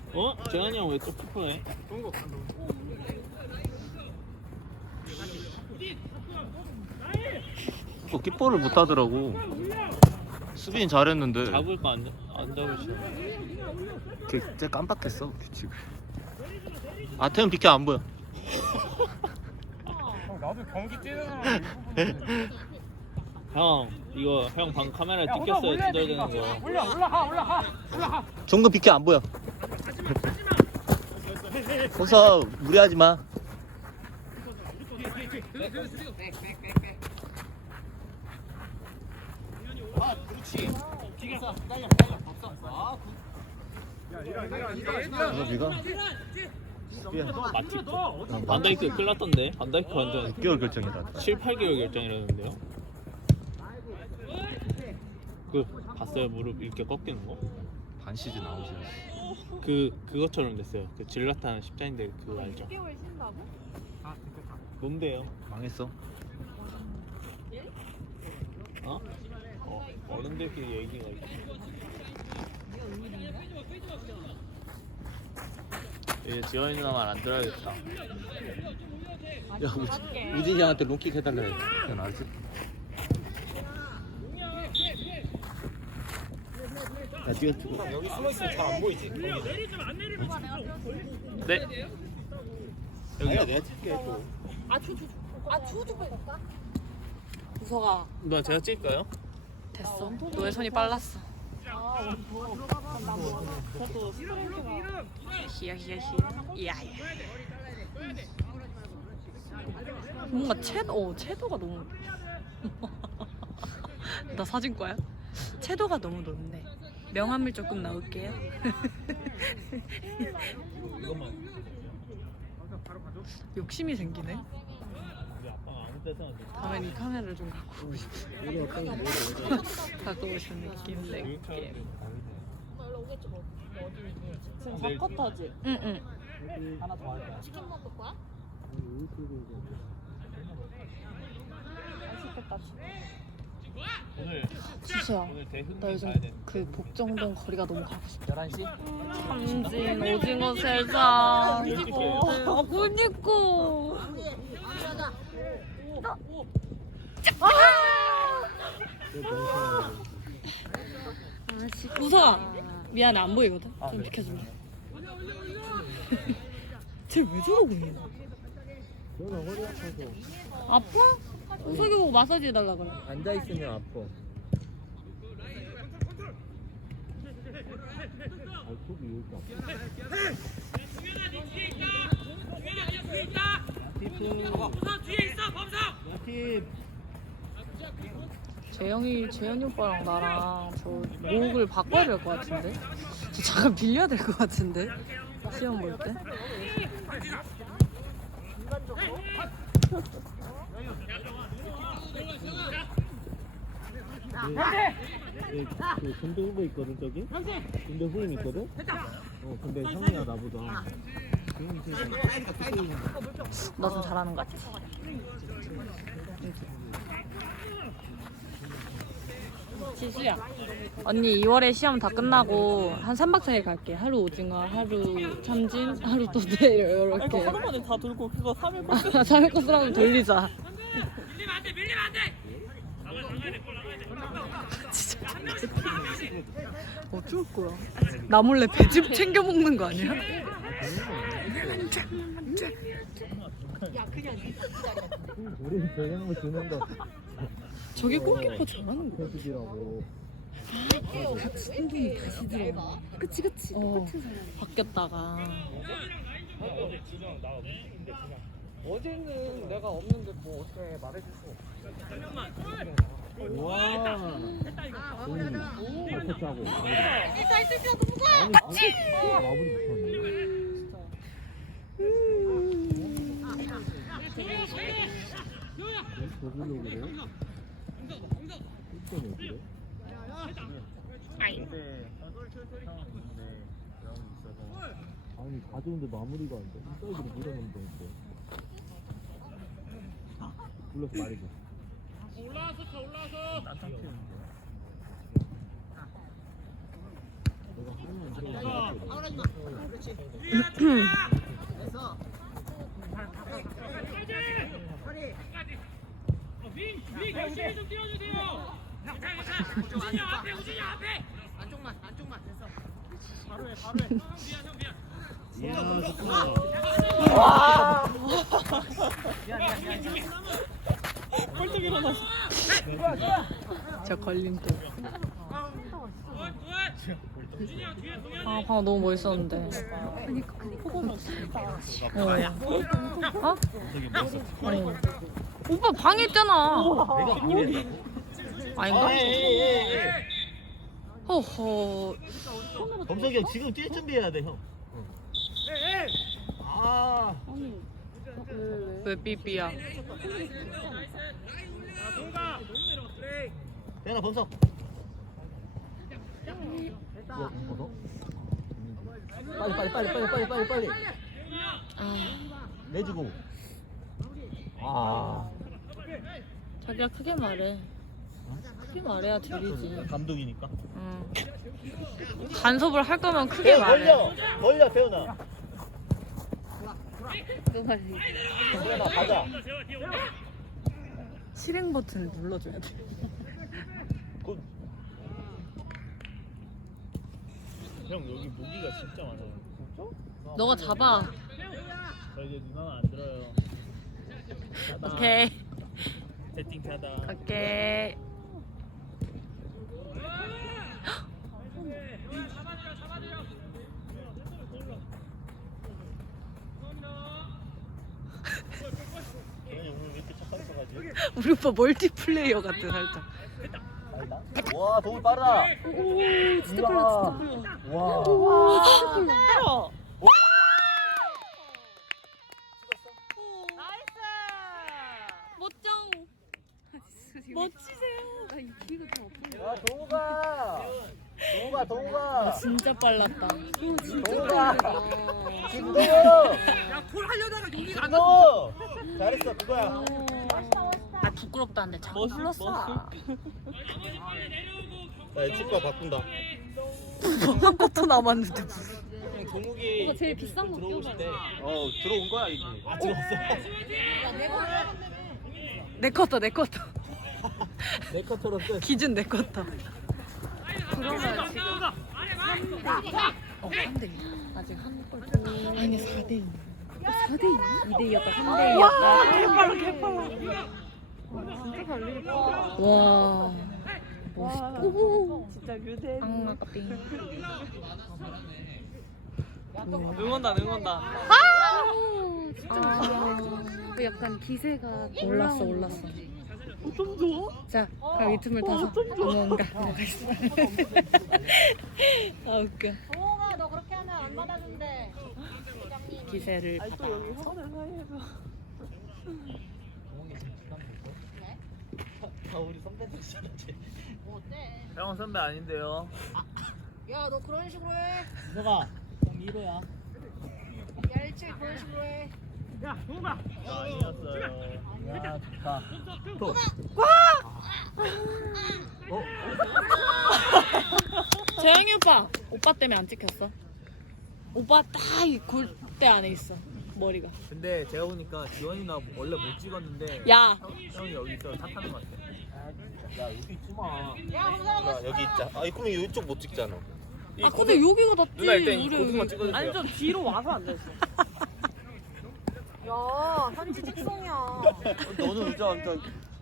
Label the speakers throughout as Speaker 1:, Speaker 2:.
Speaker 1: 어? 재환이 형 왜 또 키퍼해?
Speaker 2: 키퍼를 못 하더라고. 수빈이 잘했는데.
Speaker 1: 잡을 거 안 잡을 줄.
Speaker 2: 걔 깜빡했어 규칙을. 태훈 비켜 안 보여.
Speaker 3: 나도 경기 뛰는 사람
Speaker 1: 형 이거 형 방금 카메라에 찍혔어요. 뜯어야 되는 거.
Speaker 3: 올라가.
Speaker 2: 종근 비켜 안 보여. 거기서 무리하지 마. 이거
Speaker 1: 마티 반다이크 큰일 났던데. 반다이크 완전
Speaker 2: 6개월 결정이다.
Speaker 1: 7, 8개월 결정이라는데요. 그 봤어요? 무릎 이렇게 꺾이는 거?
Speaker 2: 반 시즌 아웃이야.
Speaker 1: 그것처럼 됐어요. 그 질라탄 십자인대 그거 알죠?
Speaker 4: 6개월 쉰다고?
Speaker 1: 뭔데요?
Speaker 2: 망했어.
Speaker 1: 어른들끼리 얘기가 있어. 이제 지원이 누나 말 안 들어야겠다.
Speaker 2: 야 우진이 형한테 롱킥 해달라 해. 넌 알지? 야 뛰어.
Speaker 3: 여기 숨어 있으면 잘 안 보이지.
Speaker 1: 네.
Speaker 2: 여기야 내가 찍게 또.
Speaker 4: 주주 볼까? 우서가
Speaker 1: 누나 제가 찍을까요?
Speaker 4: 됐어. 너의 손이 빨랐어. 저도 스트레이트가 히야. 뭔가 채도가 너무 나 사진과야? 채도가 너무 높네. 명암을 조금 넣을게요.
Speaker 1: 이것만.
Speaker 4: 욕심이 생기네.
Speaker 1: 우리 아빠가 아무 데서나 돼.
Speaker 4: 다음엔 이 카메라를 좀 갖고 오고 싶어. 갖고 오고 싶은 느낌 낼게. 지금 바꿔타지? 응.
Speaker 1: 하나 더 할까?
Speaker 4: 치킨 먹을 거야? 맛있겠다.
Speaker 1: 오늘
Speaker 4: 지수야,
Speaker 1: 대흥
Speaker 4: 나
Speaker 1: 가야
Speaker 4: 요즘
Speaker 1: 되는데.
Speaker 4: 그 복정동 거리가 너무 가고 싶어.
Speaker 1: 11시?
Speaker 4: 삼진 오징어 세상.
Speaker 1: 그니까.
Speaker 4: 우서아 미안해 안 보이거든? 좀 비켜줄래? 쟤왜 저러고 있냐? 아파? 우석이 보고 마사지 해달라 그래.
Speaker 1: 앉아있으면 아파.
Speaker 4: 재영이 오빠랑 나랑 저 목을 바꿔야 될 것 같은데? 저 잠깐 빌려야 될 것 같은데? 시험 볼 때?
Speaker 1: 그 군대 후보 있거든 저기? 군대 후임 있거든? 근데 형이야 나보다.
Speaker 4: 너 좀 잘하는 것 같아. 지수야 언니 2월에 시험 다 끝나고 한 3박 4일 갈게. 하루 오징어, 하루 참진, 하루 또대 이렇게.
Speaker 5: 하루만에 다 돌고 그거 3일
Speaker 4: 3일 코스라도 돌리자.
Speaker 5: 밀리면 안 돼.
Speaker 4: 어쩔 거야? 나 몰래 배즙 챙겨 먹는 거 아니야?
Speaker 1: 우리 저녁을 주는 거
Speaker 4: 저기 골키퍼 잘하는 거야.
Speaker 1: 해주기라고.
Speaker 4: 같이 운동이 다시 들어가. 그치. 똑같은 사람. 바뀌었다가.
Speaker 3: 어제는 내가 없는데 뭐 어떻게 말해줄 수 없어.
Speaker 1: 와. 이렇게 짜고. 마무리 못하네. 저기로 그래? 일점이 그래? 아니 가져오는데 마무리가 안 돼. 사이드로 밀어넣으면 되는데. 불러서 말해줘. 내가 하면 들어가.
Speaker 5: 열심히 좀 뛰어주세요. 우진이 형 앞에, 우진이 형 앞에. 안쪽만 됐어. 바로 해. 형 미안.
Speaker 1: 이야, 좋구나.
Speaker 5: 꼴등 일어났어.
Speaker 4: 저 걸림돌.
Speaker 5: 우진이 형 뒤에 동현.
Speaker 4: 아, 방금 너무 멋있었는데. 어?
Speaker 1: 저기 뭐 있어?
Speaker 4: 어. 오빠 방했잖아.
Speaker 1: 내가 이래.
Speaker 4: 아닌가?
Speaker 1: 에이.
Speaker 4: 허허.
Speaker 1: 범석이 형 지금 뛸 준비해야 돼 형. 아.
Speaker 4: 왜 삐삐야?
Speaker 1: 대현아 범석. 뭐? 빨리.
Speaker 4: 아,
Speaker 1: 내주고. 아.
Speaker 4: 자기가 크게 말해. 크게 말해야 들리지.
Speaker 1: 감독이니까.
Speaker 4: 응. 간섭을 할 거면 크게 말해.
Speaker 1: 걸려 태훈아. 태훈아 가자.
Speaker 4: 실행 버튼 눌러줘야 돼.
Speaker 1: 굿. 형 여기 모기가 진짜 많아요. 진짜?
Speaker 4: 너가 잡아.
Speaker 1: 저 이제 누나는 안 들어요.
Speaker 4: 오케이.
Speaker 1: 세팅 차다.
Speaker 4: 오케이.
Speaker 1: 태훈이 오늘 왜 이렇게 착한 척하지?
Speaker 4: 우리 오빠 멀티플레이어 같아 살짝.
Speaker 1: 와 도울 빠르다.
Speaker 4: 오, 진짜 빨라, 진짜 빨라.
Speaker 1: 와.
Speaker 4: 와, 진짜 빨라. 멋쩡. 멋지세요.
Speaker 1: 야 동우가.
Speaker 4: 진짜 빨랐다.
Speaker 1: 동우가. 김동우.
Speaker 5: 야골 하려다가 용기가 안
Speaker 1: 김동우. 잘했어 그거야.
Speaker 4: 아 부끄럽다는데 자꾸 불렀어.
Speaker 1: 야 축구가 바꾼다.
Speaker 4: 한 것도 남았는데.
Speaker 1: 동욱이
Speaker 6: 제일 비싼 거
Speaker 1: 들어오실 때.
Speaker 2: 들어온 거야 이게.
Speaker 1: 아 들어왔어.
Speaker 4: 내 것도 내 것도.
Speaker 1: 내 것처럼 끝.
Speaker 4: 기준 내 것도. 그러면 지금 3대. 아직 한 골. 아니 4대2. 4대2? 2대2였다. 3대2였다. 개빨라. 진짜 갈리겠다. 와. 멋있다.
Speaker 5: 진짜 유대.
Speaker 4: 악마 같대.
Speaker 5: 응원다.
Speaker 6: 그 약간 기세가
Speaker 4: 올랐어.
Speaker 5: 좀 줘.
Speaker 4: 자, 그럼 이 틈을 타서 응원가 가겠습니다. 아 웃겨.
Speaker 7: 동호가 너 그렇게 하면 안 받아준대.
Speaker 4: 기세를
Speaker 5: 아니 또 여기 형들 사이에서.
Speaker 1: 아 우리 선배들이잖아.
Speaker 7: 뭐 어때?
Speaker 5: 형은 선배 아닌데요.
Speaker 7: 야 너 그런 식으로 해.
Speaker 1: 이서가 형 1호야.
Speaker 7: 야 일주일 그런 식으로 해.
Speaker 5: 야 동우가.
Speaker 1: 아니었어요. 야 좋다. 또.
Speaker 4: 재영이 오빠 때문에 안 찍혔어. 오빠 딱 골대 안에 있어. 머리가.
Speaker 3: 근데 제가 보니까 지원이나 원래 못 찍었는데
Speaker 4: 야,
Speaker 3: 형이 여기 있어 탓하는 것 같아.
Speaker 1: 야 여기 있지 마.
Speaker 7: 야 홍사람.
Speaker 2: 여기 있자. 아니 그럼 이쪽 못 찍잖아.
Speaker 4: 아 근데 여기가 낫지.
Speaker 2: 누나 일단 이
Speaker 4: 우리
Speaker 2: 고등만
Speaker 4: 여기.
Speaker 2: 찍어주세요.
Speaker 5: 아니 좀 뒤로 와서 앉아있어.
Speaker 7: 야 현지 직성이야.
Speaker 2: 너는 의자 앉아.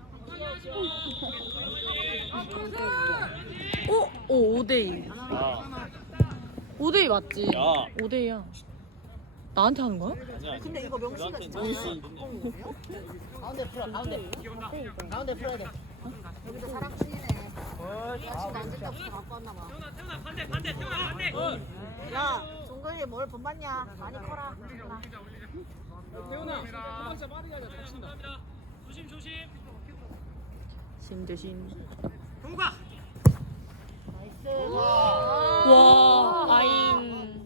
Speaker 4: 오 5대2.
Speaker 1: 야.
Speaker 4: 5대2 맞지?
Speaker 1: 야.
Speaker 4: 5대2야. 나한테 하는 거야?
Speaker 1: 아니야.
Speaker 7: 근데 이거 명시가 진짜. 가운데 풀어 가운데. 가운데 풀어야 돼. 여기도 사랑 중이네. 지금 앉을 때부터 갖고 왔나 봐.
Speaker 5: 태훈아 반대. 태훈아 반대.
Speaker 7: 야 종근이 뭘 본받냐? 많이 커라.
Speaker 5: 태훈아 한 번째 빠르게 하자. 다친다. 조심.
Speaker 4: 심대심.
Speaker 5: 동우가.
Speaker 7: 나이스.
Speaker 4: 와, 아잉.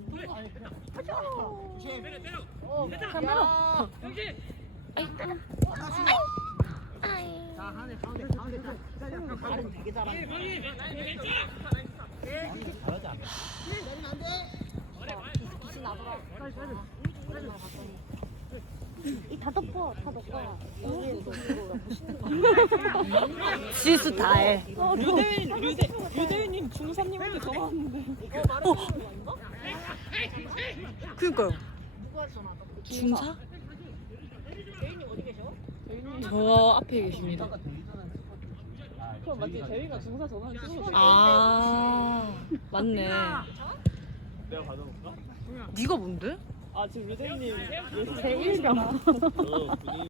Speaker 7: 카메라.
Speaker 5: 형진.
Speaker 7: 발은 되게 잘하네.
Speaker 1: 잘하지 않아.
Speaker 7: 정신 나더라. 오랜만에 봤더니. 이다 덮어, 다 덮어야. 여기 이거
Speaker 4: 지수 다해.
Speaker 6: 유대인님 중사님한테 전화왔는데.
Speaker 4: 그니까요.
Speaker 7: 누가 전화?
Speaker 4: 중사?
Speaker 7: 대인님 어디 계셔?
Speaker 4: 저 앞에 계십니다.
Speaker 6: 그럼 맞지? 제이가 중사 전화를 쓰고
Speaker 4: 아 맞네.
Speaker 1: 내가 받아볼까?
Speaker 4: 네가 뭔데?
Speaker 6: 아 지금 유대인님
Speaker 4: 제 1병.
Speaker 1: 분위기